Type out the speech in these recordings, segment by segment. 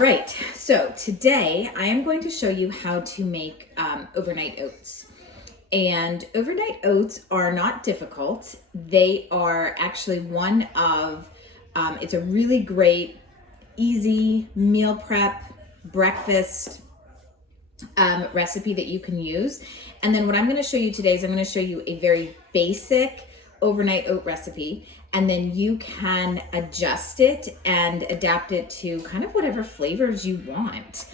right, so today I am going to show you how to make overnight oats. And overnight oats are not difficult. They are actually it's a really great, easy meal prep, breakfast recipe that you can use. And then what I'm going to show you today is I'm going to show you a very basic overnight oat recipe, and then you can adjust it and adapt it to kind of whatever flavors you want.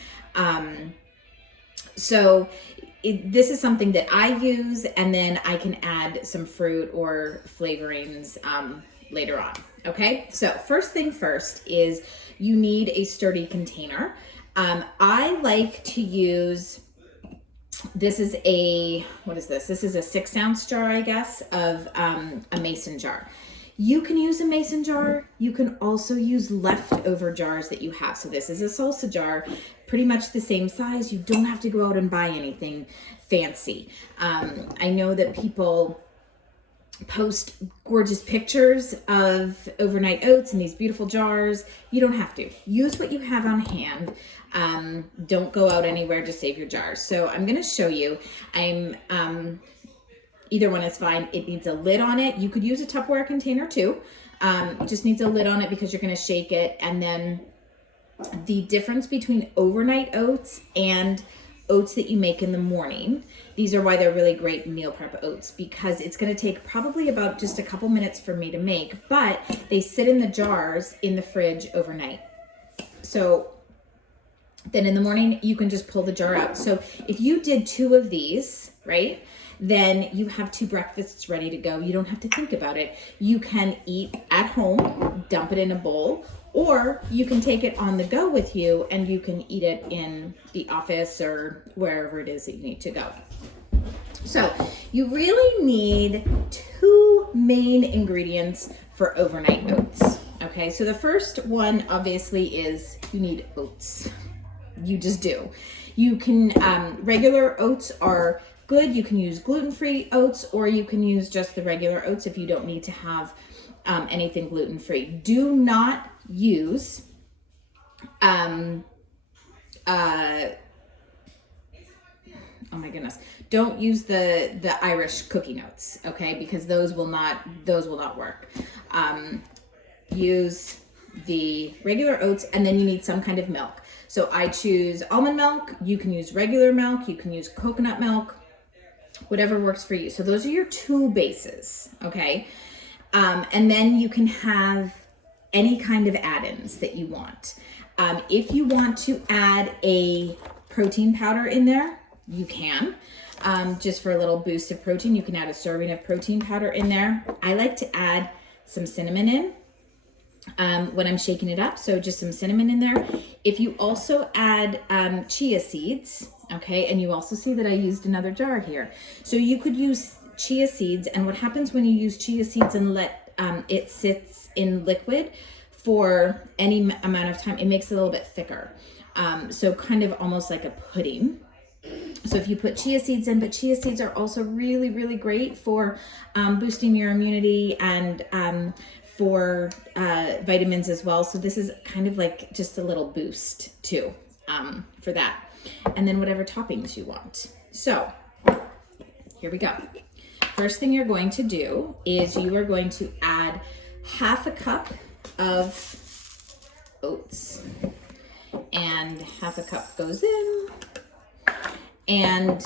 This is something that I use, and then I can add some fruit or flavorings later on. Okay, so first thing first is you need a sturdy container. I like to use, this is a 6-ounce jar, I guess, of a mason jar. You can use a mason jar. You can also use leftover jars that you have. So this is a salsa jar, pretty much the same size. You don't have to go out and buy anything fancy. I know that people post gorgeous pictures of overnight oats in these beautiful jars. You don't have to. Use what you have on hand. Don't go out anywhere to save your jars. So I'm going to show you. Either one is fine. It needs a lid on it. You could use a Tupperware container too. It just needs a lid on it because you're going to shake it. And then the difference between overnight oats and oats that you make in the morning, these are why they're really great meal prep oats, because it's going to take probably about just a couple minutes for me to make, but they sit in the jars in the fridge overnight. So then in the morning, you can just pull the jar out. So if you did 2 of these, right, then you have 2 breakfasts ready to go. You don't have to think about it. You can eat at home, dump it in a bowl, or you can take it on the go with you and you can eat it in the office or wherever it is that you need to go. So you really need 2 main ingredients for overnight oats. Okay, so the first one obviously is you need oats. You just do. You can, regular oats are good. You can use gluten-free oats, or you can use just the regular oats if you don't need to have anything gluten-free. Do not use oh my goodness, don't use the Irish cooking oats, okay, because those will not work. Use the regular oats, and then you need some kind of milk. So I choose almond milk. You can use regular milk. You can use coconut milk, whatever works for you. So those are your 2 bases, okay? And then you can have any kind of add-ins that you want. If you want to add a protein powder in there, you can. Just for a little boost of protein, you can add a serving of protein powder in there. I like to add some cinnamon in when I'm shaking it up. So just some cinnamon in there. If you also add chia seeds, okay, and you also see that I used another jar here. So you could use chia seeds, and what happens when you use chia seeds and let it sits in liquid for any amount of time, it makes it a little bit thicker. So kind of almost like a pudding. So if you put chia seeds in, but chia seeds are also really, really great for boosting your immunity and for vitamins as well. So this is kind of like just a little boost too for that. And then whatever toppings you want. So here we go. First thing you're going to do is you are going to add half a cup of oats, and half a cup goes in. And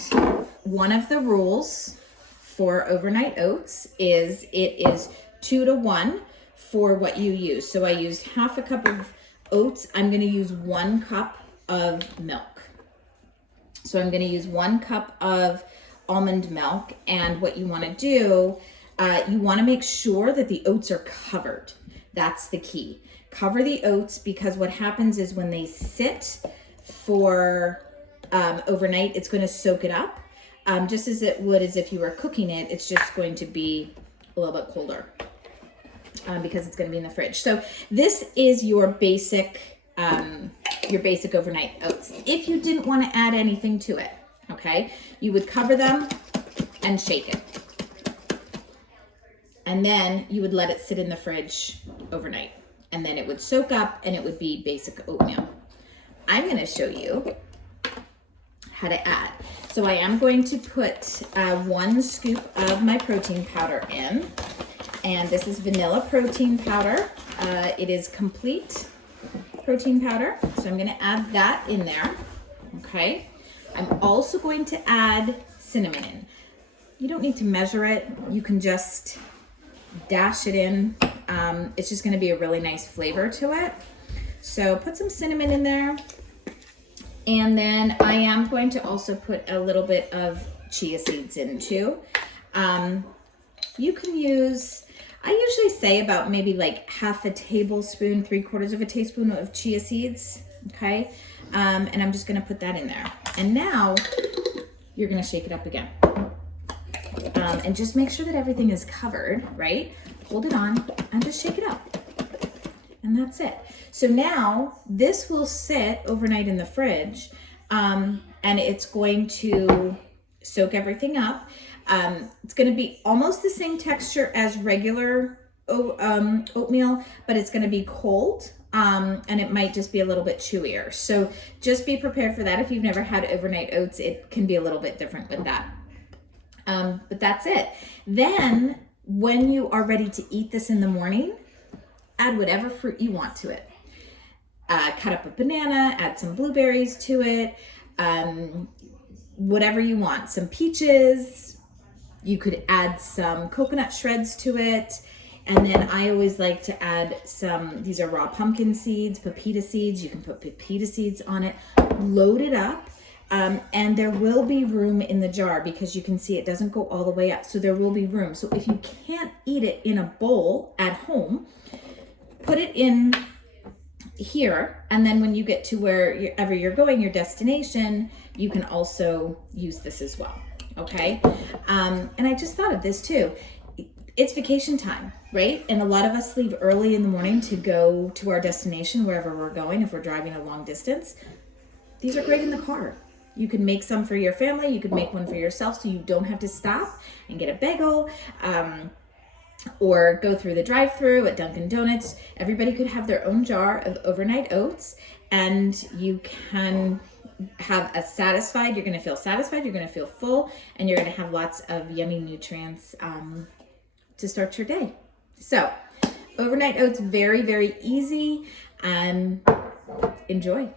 one of the rules for overnight oats is it is 2 to 1 for what you use. So I used half a cup of oats. I'm going to use 1 cup of milk. So I'm going to use 1 cup of almond milk. And what you want to do, you want to make sure that the oats are covered. That's the key. Cover the oats, because what happens is when they sit for overnight, it's going to soak it up, just as it would as if you were cooking it. It's just going to be a little bit colder because it's going to be in the fridge. So this is your basic overnight oats. If you didn't want to add anything to it, okay, you would cover them and shake it. And then you would let it sit in the fridge overnight. And then it would soak up and it would be basic oatmeal. I'm gonna show you how to add. So I am going to put 1 scoop of my protein powder in, and this is vanilla protein powder. It is complete protein powder, so I'm gonna add that in there, okay? I'm also going to add cinnamon in. You don't need to measure it, you can just dash it in. It's just gonna be a really nice flavor to it. So put some cinnamon in there. And then I am going to also put a little bit of chia seeds in too. You can use, I usually say about maybe like half a tablespoon, 3/4 of a teaspoon of chia seeds, okay? And I'm just gonna put that in there. And now you're gonna shake it up again. And just make sure that everything is covered, right? Hold it on and just shake it up. And that's it. So now this will sit overnight in the fridge, and it's going to soak everything up. It's going to be almost the same texture as regular oatmeal, but it's going to be cold, and it might just be a little bit chewier. So just be prepared for that. If you've never had overnight oats, it can be a little bit different with that. But that's it. Then when you are ready to eat this in the morning, add whatever fruit you want to it. Cut up a banana, add some blueberries to it, whatever you want. Some peaches, you could add some coconut shreds to it. And then I always like to add some, these are raw pumpkin seeds, pepita seeds. You can put pepita seeds on it. Load it up. And there will be room in the jar because you can see it doesn't go all the way up. So there will be room. So if you can't eat it in a bowl at home, put it in here, and then when you get to wherever you're going, your destination, you can also use this as well, okay? And I just thought of this too. It's vacation time, right? And a lot of us leave early in the morning to go to our destination, wherever we're going, if we're driving a long distance. These are great in the car. You can make some for your family, you could make one for yourself so you don't have to stop and get a bagel, or go through the drive-thru at Dunkin' Donuts. Everybody could have their own jar of overnight oats, and you can have a satisfied, you're gonna feel satisfied, you're gonna feel full, and you're gonna have lots of yummy nutrients to start your day. So, overnight oats, very, very easy. Enjoy.